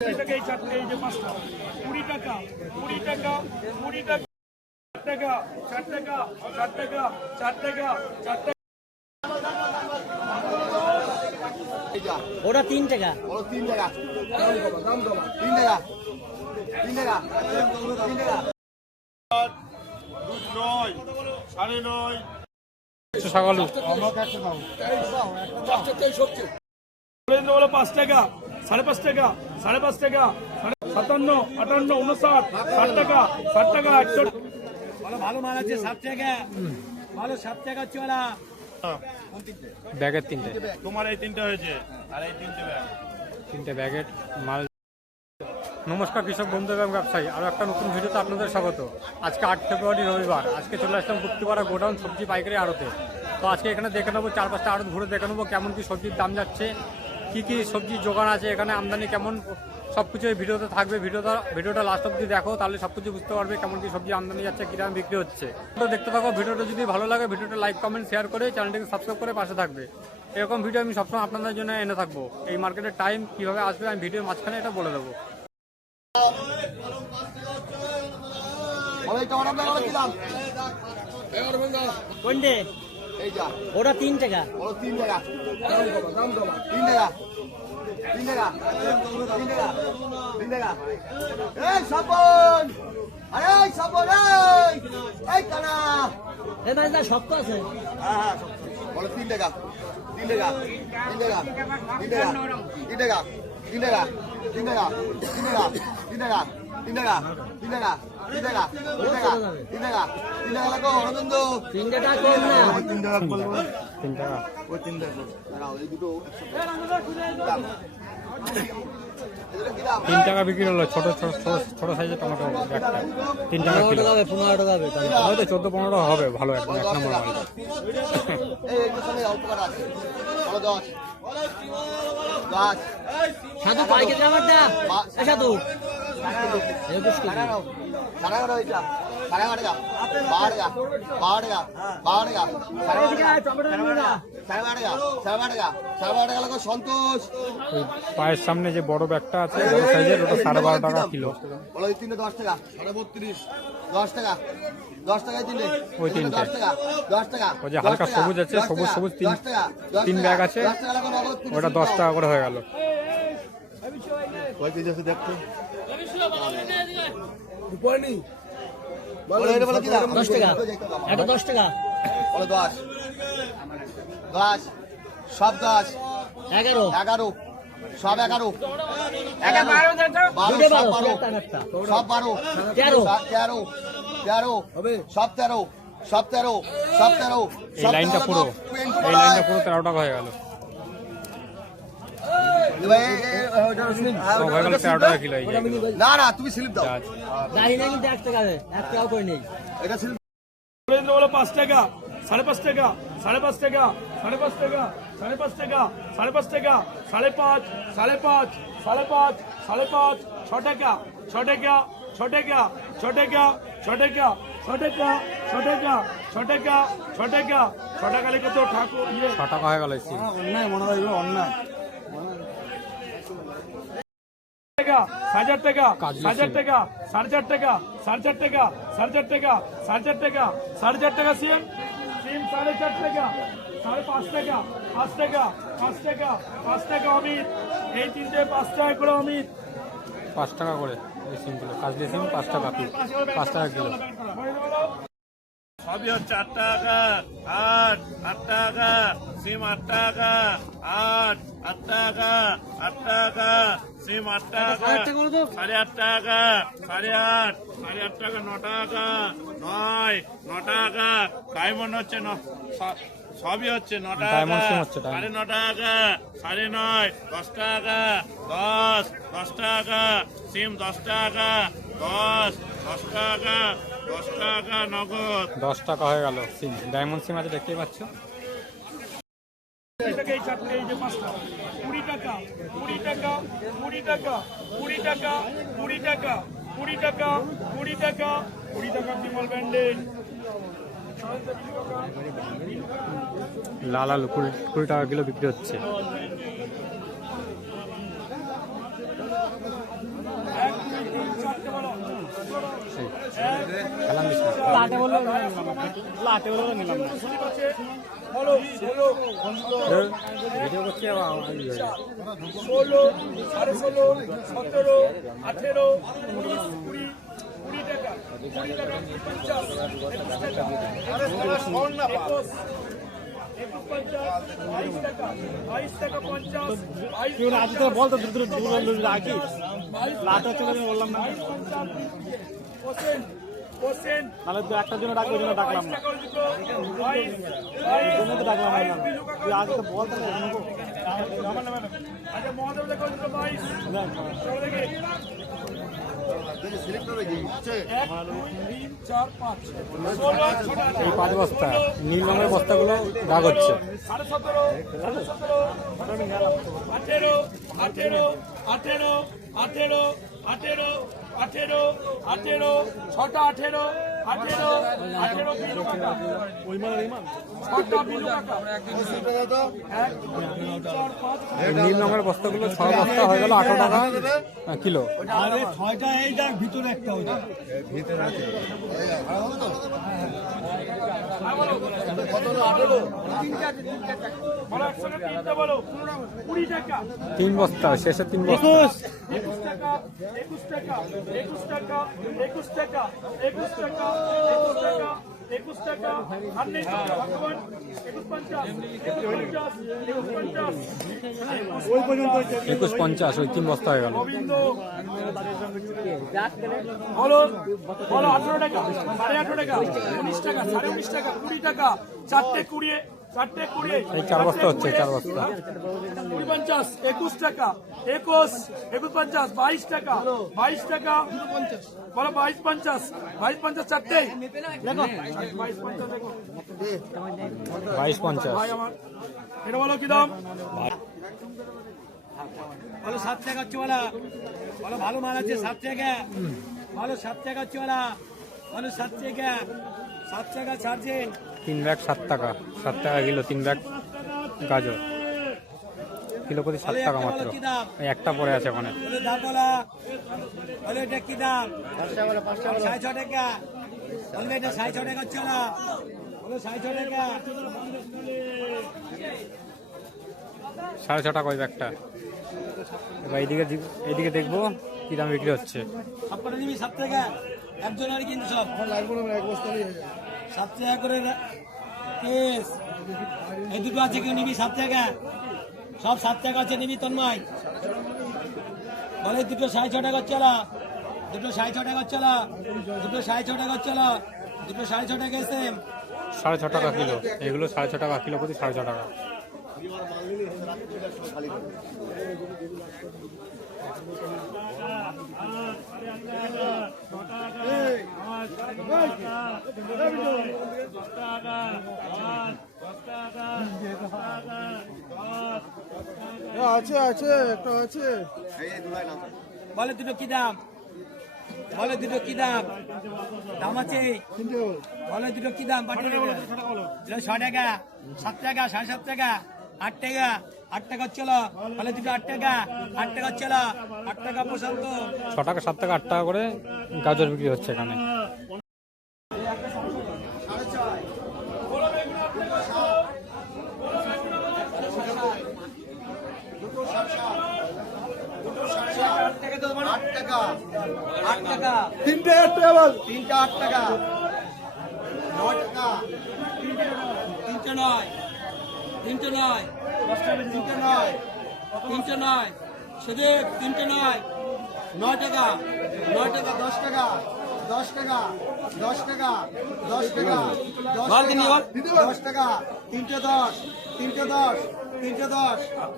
টাকা এই চারটে, এই যে পাঁচটা 20 টাকা 20 টাকা 20 টাকা 4 টাকা 4 টাকা 4 টাকা 4 টাকা 4 টাকা ওটা 3 টাকা, ওটা 3 টাকা, দাম কমা 3 টাকা 3 টাকা 3 টাকা 9 9.5 সকালু হলো 5 টাকা 5.5 টাকা 5.5 টাকা 57 58 59 60 টাকা 60 টাকা 61 ভালো মাল আছে 7 টাকা, ভালো 7 টাকা চলা। ব্যাগের 3টে, তোমার এই 3টে হয়েছে আর এই 3টে ব্যাগ 3টে ব্যাগের মাল। নমস্কার কৃষক বন্ধু এবং ব্যবসায়ী, আরও একটা নতুন ভিডিওতে আপনাদের স্বাগত। আজকে 8 ফেব্রুয়ারি রবিবার। আজকে চলে আসলাম গুপ্তিপাড়া গোডাউন সবজি পাইকারি আড়তে। তো আজকে এখানে দেখে নেবো 4-5টা আড়ত ঘুরে দেখে নেবো কেমন কি সবজির দাম যাচ্ছে, কি কি সবজির যোগান আছে এখানে, আমদানি কেমন, সব কিছু এই ভিডিওতে থাকবে। ভিডিওটা লাস্ট অব্দি দেখো, তাহলে সব কিছু বুঝতে পারবে কেমন কি সবজি আমদানি যাচ্ছে, কিরকম বিক্রি হচ্ছে। তো দেখতে থাকো ভিডিওটা। যদি ভালো লাগে ভিডিওটা লাইক কমেন্ট শেয়ার করে চ্যানেলটিকে সাবস্ক্রাইব করে পাশে থাকবে। এরকম ভিডিও আমি সবসময় আপনাদের জন্য এনে থাকবো। এই মার্কেটের টাইম কীভাবে আসবে আমি ভিডিওর মাঝখানে এটা বলে দেবো। কোনটে? ওটা 3 টাকা, ওটা 3 টাকা, দাম কমা 3 টাকা 3 টাকা 3 টাকা 3 টাকা। এই সাবন, আরে সাবন, এই কানা, এই মাছটা শক্ত আছে। হ্যাঁ ওটা 3 টাকা 3 টাকা 3 টাকা 3 টাকা 3 টাকা 3 টাকা 3 টাকা 3 টাকা 3 টাকা 3 টাকা 3 টাকা 3 টাকা 3 টাকা 3 টাকা 3 টাকা লাগো আনন্দ 3 টাকা কম না। 3 টাকা বলবো 3 টাকা, ওই 3 টাকা দাঁড়াও এই দুটো 3 টাকা বিক্রি হলো। ছোট সাইজের টমেটো একটা 3 টাকা কিলো, 15 টাকা হবে, হয়তো 14-15 টাকা হবে। ভালো একদম 1 নম্বর মাল। এই পিছনে অল্প করা আছে, বলো 10 10 সাধু পাইকারি আমারটা সাধু 21 কেজি। সাড়ে 11 এটা সাড়ে 11 টাকা 12 টাকা 12 টাকা 12 টাকা সাড়ে 12 টাকা সাড়ে 12 টাকা সাড়ে 12 টাকা সাড়ে 12 টাকা লাগো সন্তোষ। ওই পায়ের সামনে যে বড় ব্যাগটা আছে বড় সাইজের, ওটা 12.5 টাকা কিলো। বলো এই তিনটে 10 টাকা 32 10 টাকা 10 টাকায় তিনটে, ওই তিনটে 10 টাকা 10 টাকা ওই যে হালকা সবুজ আছে, সবুজ 3 ব্যাগ আছে, ওটা 10 টাকা করে হয়ে গেল। কয় কেজি আছে দেখতে? 10 টাকা, এটা 10 টাকা, বলো 10 10 সব 10 11 11 সব 11 11 দুটো 12 12 সব 12 13 13 সব 13 সব 13 সব 13 এই লাইনটা পুরো 13 টাকা হয়ে গেল। সব হয়ে গেল 13 টাকা কিলো। এই যে না না তুমি স্লিপ দাও, গাড়ি না কিন্তু 1 টাকা 1 টাকা করে নেই। এটা স্লিপ হলো 5 টাকা 5.5 টাকা 5.5 টাকা 5.5 টাকা 5.5 টাকা 5.5 টাকা 5.5 5.5 5.5 5.5 6 টাকা 6 টাকা 6 টাকা 6 টাকা 6 টাকা 6 টাকা 6 টাকা 6 টাকা 6 টাকা 6 টাকা লিখে তো ঠাকুর 6 টাকা হয়ে গেল। অন্যায় মনে হয় এগুলো অন্যায়। 1000 টাকা 1000 টাকা 4.5 টাকা 4.5 টাকা 4.5 টাকা 4.5 টাকা 4.5 টাকা সিম 4.5 টাকা 5.5 টাকা 5 টাকা 5 টাকা 5 টাকা অমিত, এই তিনটে 5 টাকা করে অমিত, 5 টাকা করে এই সিমগুলো, কাজলি সিম 5 টাকা পিস, 5 টাকা কিলো। সবই হচ্ছে 8 টাকা 8 টাকা সিম 8 টাকা 8 টাকা 8 টাকা সিম 8 টাকা 8.5 টাকা 8.5 টাকা 9 টাকা 9 টাকা ডায়মন্ড হচ্ছে সবই হচ্ছে 9 টাকা ডায়মন্ড সিম হচ্ছে 9.5 টাকা 9.5 10 টাকা 10 টাকা সিম 10 টাকা 10 টাকা 10 টাকা নগদ 10 টাকা হয়ে গেল সিম। ডায়মন্ড সিম আছে দেখতেই পাচ্ছ। এই চারটে, এই যে পাঁচটা 20 টাকা 20 টাকা 20 টাকা 20 টাকা 20 টাকা 20 টাকা 20 টাকা 20 টাকা বিমল ব্যান্ডেল লাল আলু 20 টাকা কিলো বিক্রি হচ্ছে। এক দুই তিন চারটে বলো খেলাম দিস না। লাটে বললো নিলাম না। স্লিপ আছে বলো 16 ভিডিও করছি আবার 16 সাড়ে 16 17 18 19 20 20 টাকা 20 টাকা 50 21 টাকা আরে শোন না 21 50 22 টাকা 50 22 আজ তো বলতো দ্রুত রাখি লাটে চলে যাবে বললাম না। কোশ্চেন তাহলে তো একটা জন্য ডাকবো জন্য ডাকলাম না। জন্য তো ডাকলাম না। তুই আগে তো বলতো আচ্ছা মহাদেব দেখো 22 চলো দেখি স্লিপ করবে কি 1 2 3 4 5 16 ছোট আছে এই 5 বস্তা নীল রঙের বস্তাগুলো দাগ হচ্ছে। 17 নীল রঙের বস্তাগুলো 6 বস্তা হয়ে গেল 18 টাকা কিলো। আরে 6টা এই দেখ ভিতরে একটা ওটা বলো একসঙ্গে তিনটা বলো 20 টাকা 3 বস্তা শেষে 3 বস্তা 21 টাকা 21 টাকা 21 টাকা 21 টাকা 21 টাকা 21 টাকা 21 টাকা আর নেই ভগবান 21 ওই পর্যন্ত 21.50 ওই 3 বস্তা হয়ে গেল। গোবিন্দ বলো বলো 18 টাকা 18.5 টাকা 19 টাকা 19.5 টাকা 20 টাকা 4টে 20 এই 4 বস্তা হচ্ছে 4 বস্তা 50 21 টাকা 21 50 22 টাকা 22 টাকা বলো 22.50 22.50 চারটে দেখো 22.50 দেখো 22.50 ভাই আমার এটা বলো কি দাম ভালো 7 টাকা হচ্ছে বলা ভালো ভালো মাল আছে 7 টাকা ভালো 7 টাকা হচ্ছে বলা ভালো 7 টাকা ছাড়ছেন 3 ব্যাগ 7 টাকা 7 টাকা কিলো 3 ব্যাগ গাজর কিলো প্রতি 7 টাকা মাত্র। এই একটা পড়ে আছে ওখানে। দাম বলা বলো এটা কি দাম 6.5 টাকা বলবে এটা 6.5 টাকা হচ্ছে না বলো 6.5 টাকা 6.5 টাকা ওই ব্যাগটা। এবার এইদিকে দেখবো কি দাম বিক্রি হচ্ছে। সবকটা নিবি 7 টাকা একজনের কিন্তু সব লাগবে না এক বস্তা 7 টাকা করে কেস এই দুটো আছে কেউ নিবি 7 টাকা সব 7 টাকা আছে নিবি তন্ময় বলে দুটো 6.5 টাকা চলা দুটো 6.5 টাকা চলা দুটো 6.5 টাকা চলা দুটো 6.5 টাকা এসএম 6.5 টাকা কিলো এগুলো 6.5 টাকা কিলো প্রতি 6.5 টাকা। আছে আছে একটা আছে এই দুলাই নাম বলে দুটো কি দাম বলে দুটো কি দাম দাম আছে বলে দুটো কি দাম 6 টাকা 7 টাকা 7.5 টাকা 8 টাকা 8 টাকা চলো বলে দুটো 8 টাকা চলো 8 টাকা প্রশান্ত 6 টাকা 7 টাকা 8 টাকা করে গাজর বিক্রি হচ্ছে এখানে। তিনটে 8 টাকা বল তিনটে 8 টাকা 9 টাকা তিনটে নয় তিনটে নয় তিনটে নয় তিনটে নয় সুদীপ তিনটে নয় 9 টাকা 9 টাকা 10 টাকা 10 টাকা 10 টাকা 10 টাকা 10 টাকা তিনটে 10 তিনটে 10 তিনটে 10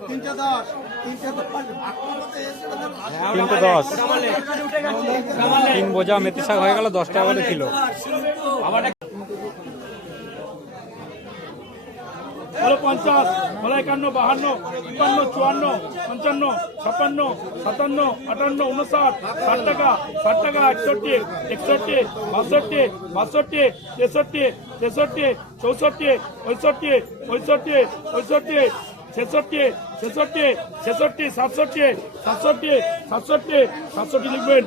তিনটে 10 তিনটে 10 3 বোঝা মেথি শাক হয়ে গেল 10 টাকা করে কিলো। বলো 50 বলো 51 52 53 54 55 56 57 58 59 60 টাকা 61 61 62 63 64 65 64 65 65 65 65 65 ছেষট্টি ছেষট্টি ছেষট্টি সাতষট্টি সাতষট্টি সাতষট্টি সাতষট্টি লিখবেন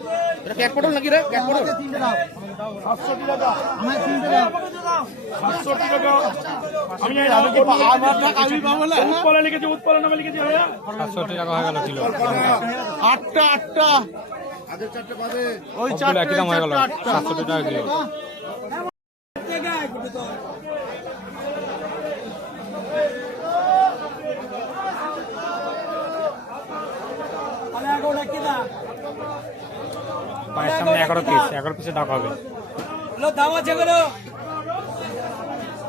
সাতষট্টি টাকা সাতষট্টি টাকা আমি উৎপলে লিখেছি উৎপলের নামে লিখেছি ভাইয়া 67 টাকা হয়ে গেল কিলো। আটটা ওই সবগুলো একই দাম হয়ে গেল 67 টাকা কিলো। পায়ের সামনে 11 পিসে টাকা হবে। দাম আছে বলো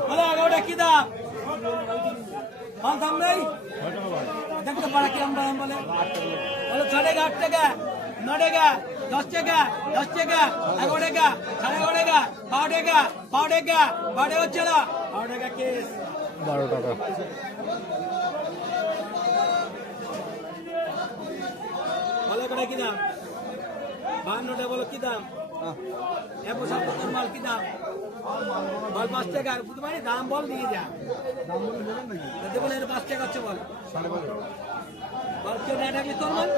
বলো 11টা কি দাম দাম নেই দেখতে পারা কিরম দাম বলে বলো 6 টাকা 8 টাকা 9 টাকা 10 টাকা 10 টাকা 11 টাকা 11.5 টাকা 12 টাকা 12 টাকা 12 হচ্ছে না 12 টাকা কেস 12 টাকা। বলো করে কি দাম 52টা বলো কি দাম 175 মাল কি দাম বল 5 টাকা বুঝতে পারি দাম বল দিয়ে যা দাম বলে 5 টাকা হচ্ছে বল বল কেউ না থাকলে তোর বল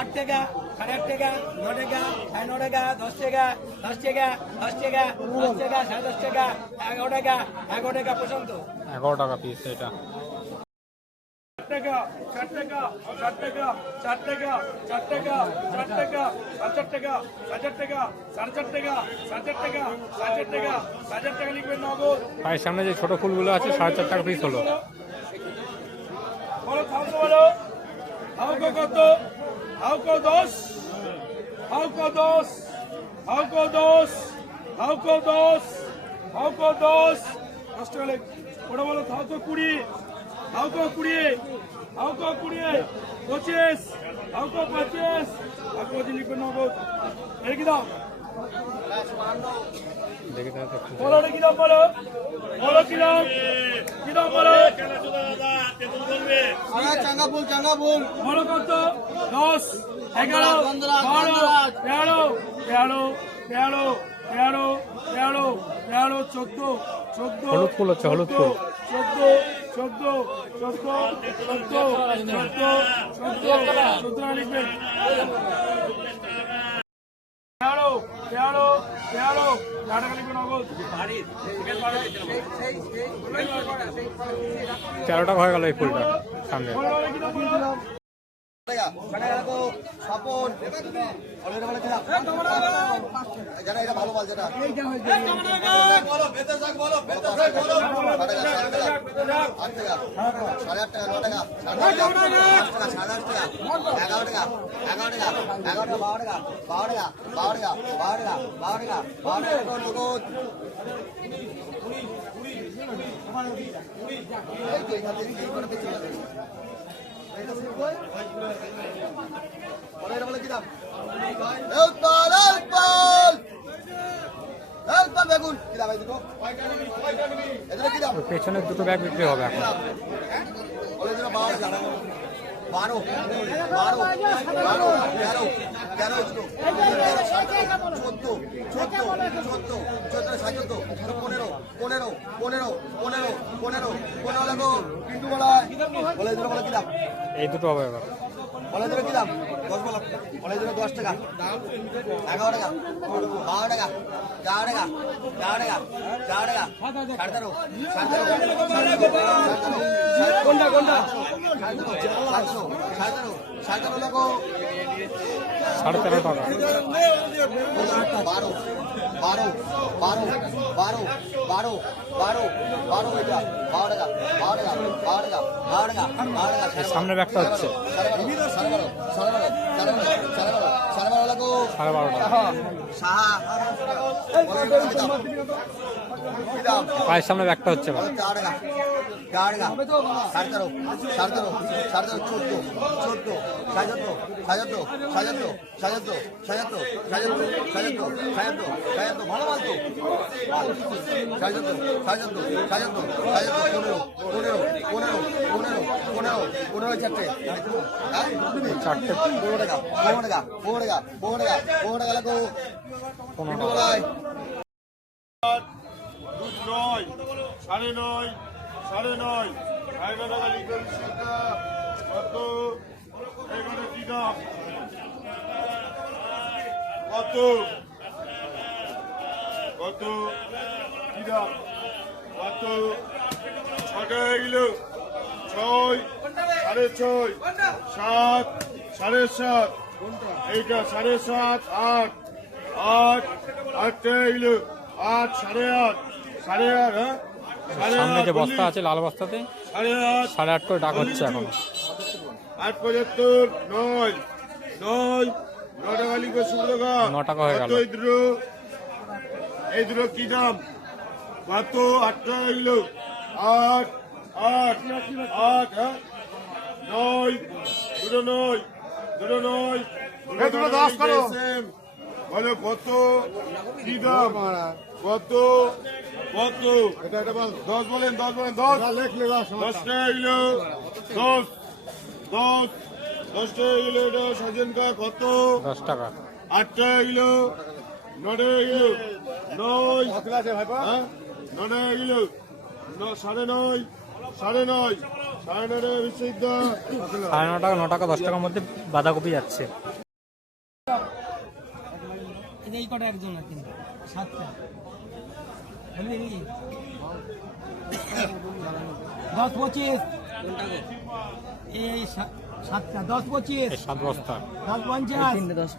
8 টাকা 8.5 টাকা 9 টাকা 9.5 টাকা 10 টাকা 10 টাকা 10 টাকা 10 টাকা 10.5 টাকা 11 টাকা 11 টাকা পর্যন্ত 11 টাকা পিস এটা। টাকা 60 টাকা 60 টাকা 60 টাকা 60 টাকা 60 টাকা 60 টাকা 60 টাকা 60 টাকা 60 টাকা 60 টাকা 60 টাকা লিখবেন নগদ পায়ের সামনে যে ছোট ফুলগুলো আছে 4.5 টাকা পিস হলো। বলো থামতো বলো হাউকো কত হাউকো 10 হাউকো 10 হাউকো 10 হাউকো 10 হাউকো 10 10 টাকা লিখ ওটা বলো হাউকো 20 হাউকো 20 হাউকো 20 25 হাউকো 25 হাউকো দিন লিখবেন নগদ এই কি দাম দেখে তাহলে তো বলো কি দাম বলো বলো কি দাম বলো চাঙ্গা বল বলো কত 10 11 12 13 13 13 13 13 14 14 হলুদ ফুল হচ্ছে, হলুদ ফুল। 14 লিখবেন 13 টাকা হয়ে গেল এই ফুলটা সামনে। যারা এটা ভালো মাল যেটা 8 টাকা 8.5 টাকা 9 টাকা 11 টাকা 12 টাকা বেগুন কি দাম এই দুটো এদের কি দাম পেছনের দুটো ব্যাগ বিক্রি হবে এখন। 12 এই দুটো হবে এবার। কলেজের কি দাম 10 বলো কলেজের 10 টাকা 11 টাকা 12 টাকা 4 টাকা 4 টাকা 4 টাকা 17 কোনটা 17 লাগো 13.5 টাকা। 12 এই সামনে ব্যাগটা হচ্ছে 12.5 টাকা। পায়ের সামনে ব্যাগটা হচ্ছে এবার। 9 9.5 9.5 কত এগুলো কি দাম কত কত কি দাম কত ছটা এগুলো 6 6.5 7 7.5 এইটা 7.5 8 8 8টা এগুলো 8 8.5 8.5 হ্যাঁ সামনে যে বস্তা আছে লাল বস্তাতে 8.5 8.5 করে ডাক হচ্ছে এখন 8.75 9 9 9 টাকা লিখো সুব্রতকা 9 টাকা হয়ে গেল। এই দুটো কি দাম কত 8 টাকা এগুলো 8 8 8 হ্যাঁ 9 দুটো 9 দুটো 9 দুটো 10 করো বলো কত কি দাম কত কত এটা 10 বলেন 10 বলেন 10 লিখলে 10 টাকা এগুলো 10 10 10 টাকা এগুলো এটা সাজনকা কত 10 টাকা 8 টাকা এগুলো 9 টাকা এগুলো 9 হ্যাঁ 9 টাকা এগুলো 9.5 9.5 9.5 বিশুদ্ধ 9.5 টাকা 9 টাকা 10 টাকার মধ্যে বাঁধাকপি যাচ্ছে। এই কটা একজন আর কিন্তু 7টা বুঝলি 10 25 এই 7টা 10 25 এই 7 বস্তা 10 50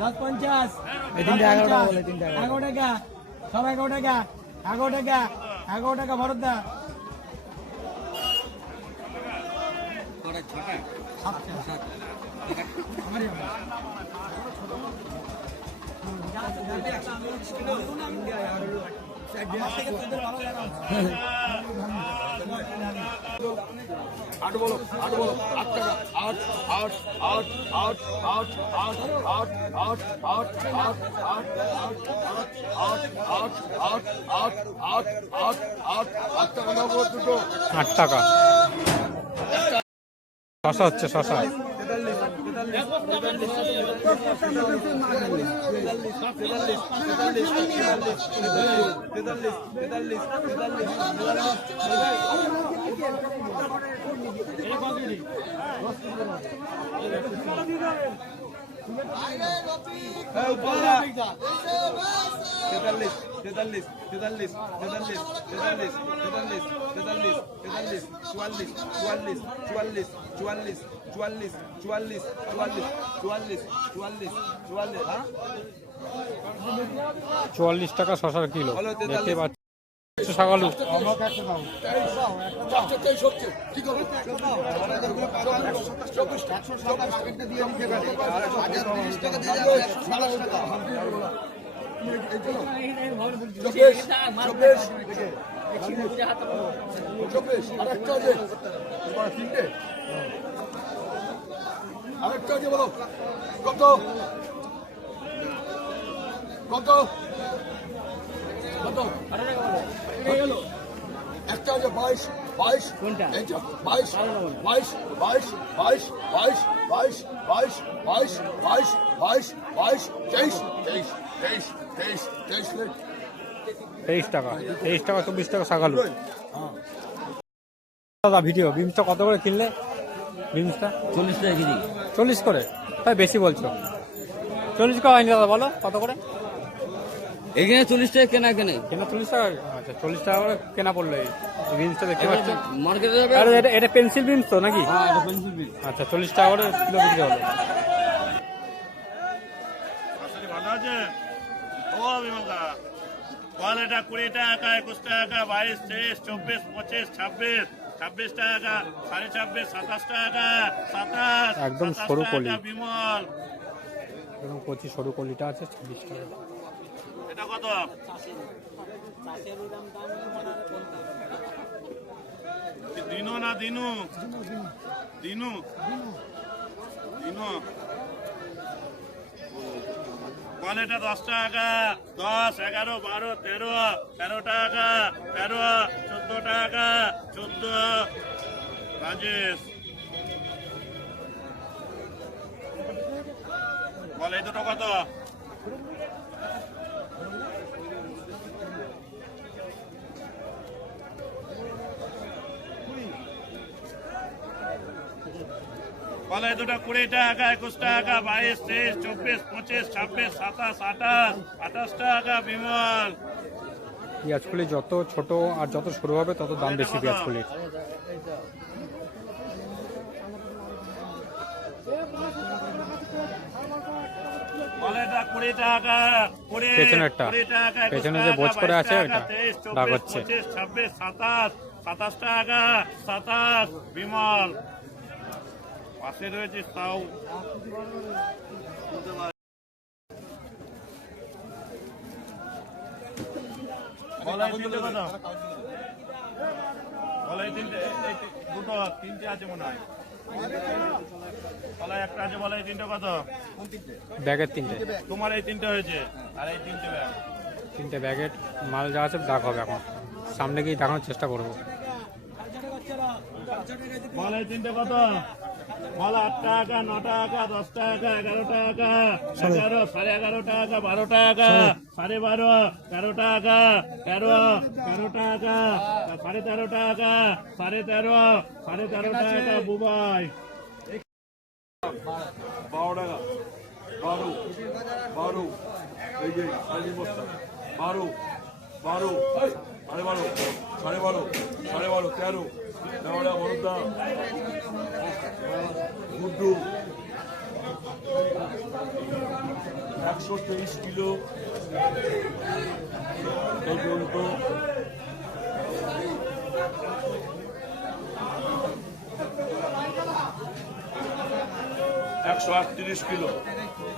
10 50 এই 3টা 11 টাকা বলে 3টা 11 টাকা সব 11 টাকা 11 টাকা 11 টাকা ভরত দা आठ बोलो 8 টাকা 8 8 8 8 8 8 8 8 8 8 8 টাকা দাও দুটো 8 টাকা শশা হচ্ছে শশা চুয়াল্লিশ টাকা শশার কিলো দেখতে পাচ্ছি সকালু আরেকটা যে বলো কত কত কত একটা যে 22 22 কোনটা? 22 22 22 22 22 22 22 22 22 22 23 23 23 23 23 টাকা 24 টাকা সকালু দাদা ভিডিও বিমসটা কত করে কিনলে বিমসটা 40 টাকা কেজি 40 করে তাই বেশি বলছো 40 টাকা হয়নি দাদা বলো কত করে এখানে 40 টাকা কেনা কেনে কেনা 40 টাকা আচ্ছা 40 টাকা করে কেনা পড়লো এই বিমসটা দেখতে পাচ্ছেন মার্কেটে যাবে আর এটা পেন্সিল বিমস তো নাকি হ্যাঁ এটা পেন্সিল বিল আচ্ছা 40 টাকা করে কিলো বিক্রি হলো ভালো আছে ও বিমলদা বল এটা 20 টাকা 21 টাকা 22 23 24 25 26 26 টাকা 26.5 27 টাকা 27 একদম সরু কলি। বিমল এরকম কচি সরু কলিটা আছে 26 টাকা এটা কত দিনু না দিনু দিনু দিনু বল এটা 10 টাকা 10 11 12 13 13 টাকা 13 14 টাকা 14 রাজেশ বল এই দুটো কত কলাই দুটো 20 টাকা, 21 টাকা, 22, 23, 24, 25, 26, 27, 28, 28 টাকা বিমল। পেঁয়াজকলি যত ছোট আর যত সরু হবে তত দাম বেশি পেঁয়াজকলির। কলাইটা 20 টাকা, 20, পেছনেরটা, 20 টাকা, 21 পেছনে যে টাকা, বোঝ করে 22 আছে টাকা, ওইটা 23, দাগ 24, হচ্ছে। 25, 26, 27, 27 টাকা, 27 বিমল। পাশে রয়েছে তাও কলাই তিনটে কত? কলাই তিনটে, এই দুটো, তিনটে আছে মনে হয়। কলাই একটা আছে, বলাই তিনটে কত? ব্যাগের 3টে, তোমার এই তিনটে হয়েছে, আর এই তিনটে ব্যাগ। 3টে ব্যাগের মাল যা আছে দাগ হবে। এখন সামনে গিয়ে দেখানোর চেষ্টা করবো। বলাই তিনটে কত? বল 8 টাকা, 9 টাকা, 10 টাকা, 11 টাকা, 11, 11.5 টাকা, 12 টাকা, 12.5, 13 টাকা, 13, 13 টাকা, 13.5 টাকা, 13.5, 13.5 টাকা বুবাই। 12 টাকা, 12, 12, এই যে সাড়ে বস্তা, 12, 12, সাড়ে 12, সাড়ে 12, সাড়ে 12, 13, দেওয়ালা বড়দা, গুড্ডু, 123 কিলো, এই পর্যন্ত 138 কিলো,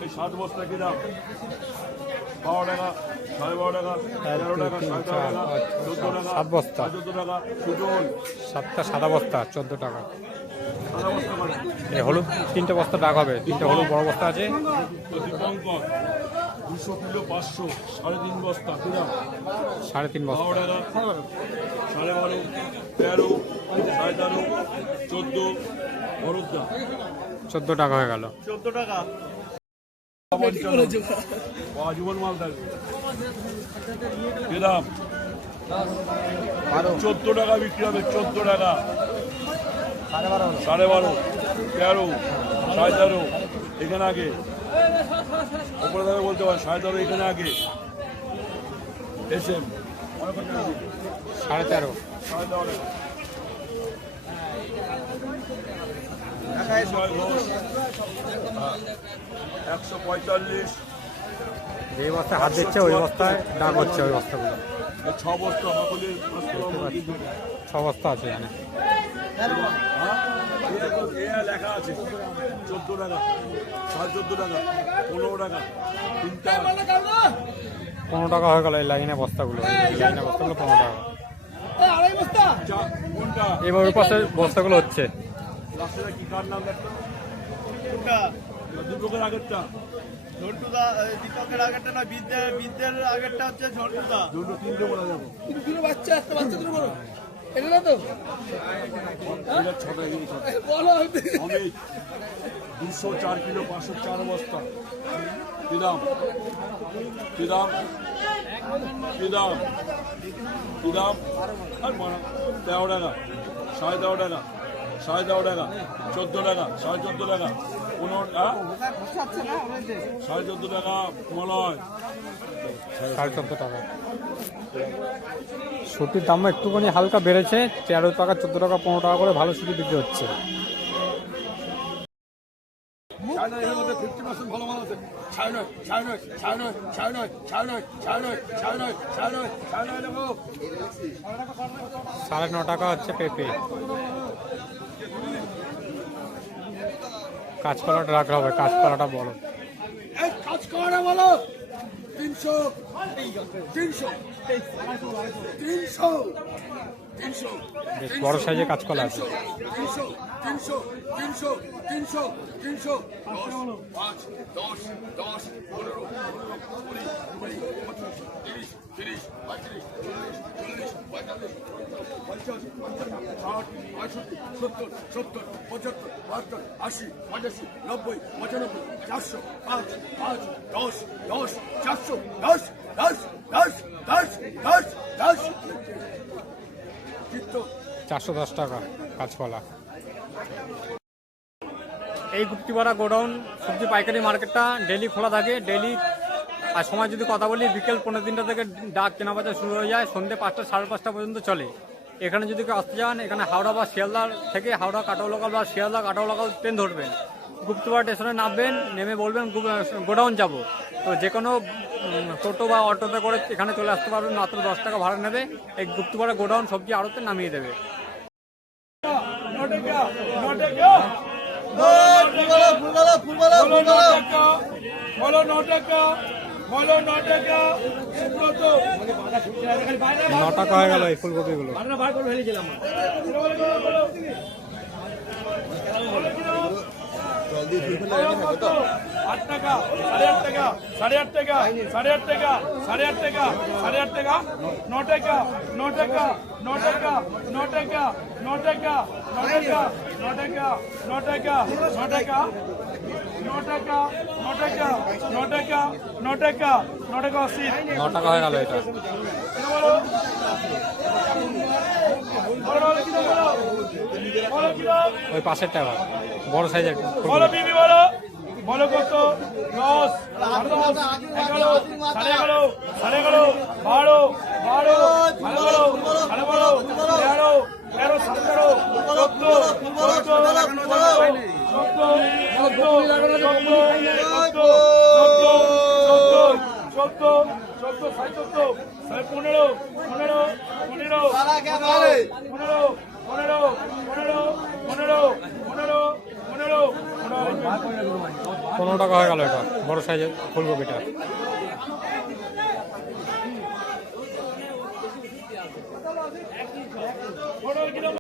এই 7 বস্তা কি দাম? 12 টাকা, সাড়ে 12 টাকা, 13 টাকা, 13.5 টাকা, 14 টাকা, 7 বস্তা, 14 টাকা, সুজন 7টা সাদা বস্তা 14 টাকা। সাদা বস্তা মানে এই হলুদ 3টে বস্তা দাগ হবে। 3টে হলুদ বড় বস্তা আছে। দীপঙ্কর 200 কিলো 500, 3.5 বস্তা কি দাম? 3.5 বস্তা। 12 টাকা, সাড়ে 12, 13, সাড়ে 13, 14, বরদা 14 টাকা হয়ে গেল। 14 টাকা। জীবন মাল থাকবে কি দাম? 14 টাকা বিক্রি হবে, 14 টাকা, সাড়ে 12, 13, সাড়ে 13, এখানে আগে ওপরে দামে বলতে পারে, সাড়ে 13 এখানে আগে এসএম 13.5। সাড়ে 13 145, যে বস্তায় হাত দিচ্ছে ওই বস্তায় দাগ হচ্ছে। ওই বস্তাগুলো 6 বস্তা আমাকে 6 বস্তা আছে এখানে। লেখা আছে 14 টাকা, 14.5 টাকা, 15 টাকা, 3টা 15 টাকা হয়ে গেল এই লাইনে বস্তাগুলো। এই লাইনে বস্তাগুলো 15 টাকা। কোনটা এবার ওই পাশে বস্তাগুলো হচ্ছে। রাস্তাটা কি কার নাম একটা? কোনটা? দুটোকের আগেরটা, ঝন্টুদা, দীপকের আগেরটা না, বিদ্যের আগেরটা হচ্ছে ঝন্টুদা। দুটো 3টে বলা যাবো। এটা 6টা জিনিস আছে। আমি 204 কিলো 504 বস্তা কি দাম? কি দাম? কি দাম? কি দাম? আর 13 টাকা, সাড়ে 13 টাকা, সাড়ে 13 টাকা, 14 টাকা, সাড়ে 14 টাকা, 15 সাড়ে 14 টাকা, মনে হয় 14.5 টাকা। সুতির দাম একটুখানি হালকা বেড়েছে। 13 টাকা, 14 টাকা, 15 টাকা করে ভালো সুতি বিক্রি হচ্ছে। এর মধ্যে 50% ভালো মাল আছে। 9.5, 9.5, 9.5, 9.5, 9.5, 9.5, 9.5, 9.5 দেখো। 9.5 টাকা হচ্ছে পেঁপে। কাঁচকলাটা রাখা হবে, কাঁচকলাটা বড়। এই কাজ করে বলো 300, 300, 300, 300, বেশ বড় সাইজের কাঁচকলা আছে। 300, 300, 300, 300, 300, 5, 10, 10, 15, 20, 25, 30, 30, 35, 40, 40, 45, 50, 60, 70, 75, 75, 80, 85, 90, 95, 400, 5, 5, 10, 10, 400, 10, 10, 10, 10, 10, 10, 410 410 টাকা কাঁচকলা। এই গুপ্তিপাড়া গোডাউন সবজি পাইকারি মার্কেটটা ডেলি খোলা থাকে। ডেলি আর সময় যদি কথা বলি বিকেল 15-3টা থেকে ডাক কেনাবেচা শুরু হয়ে যায়, সন্ধ্যে 5টা 5:30 পর্যন্ত চলে। এখানে যদি কেউ আসতে চান, এখানে হাওড়া বা শিয়ালদার থেকে হাওড়া কাটোয়া লোকাল বা শিয়ালদা কাটোয়া লোকাল ট্রেন ধরবেন, গুপ্তিপাড়া স্টেশনে নামবেন, নেমে বলবেন গোডাউন যাব। তো যে কোনো টোটো বা অটোতে করে এখানে চলে আসতে পারবেন, মাত্র 10 টাকা ভাড়া নেবে। এই গুপ্তিপাড়া গোডাউন সবজি আড়তে নামিয়ে দেবে। 9 টাকা 9 টাকা বলো 9 টাকা বলো 9 টাকা সুব্রত 9 টাকা হয়ে গেল এই ফুলকপিগুলো। জল দিয়ে ফুল ফেলে রেখে থাকো তো 8 টাকা 8.5 টাকা 8.5 টাকা 8.5 টাকা 8.5 টাকা 8.5 টাকা 9 টাকা 9 টাকা 9 টাকা 9 টাকা 9 টাকা 9 টাকা 9 টাকা 9 টাকা 9 টাকা 9 টাকা 9 টাকা 9 টাকা 9 টাকা 9 টাকা 80 9 টাকা হয়ে গেল এটা। বলো বলো কিলো বলো কিলো ওই পাশের টাকা বড় সাইজের বলো বিবি বলো বলো কত 10 11 11 11 12 12 $15 টাকা হয়ে গেল এটা বড় সাইজের ফুলকপিটা।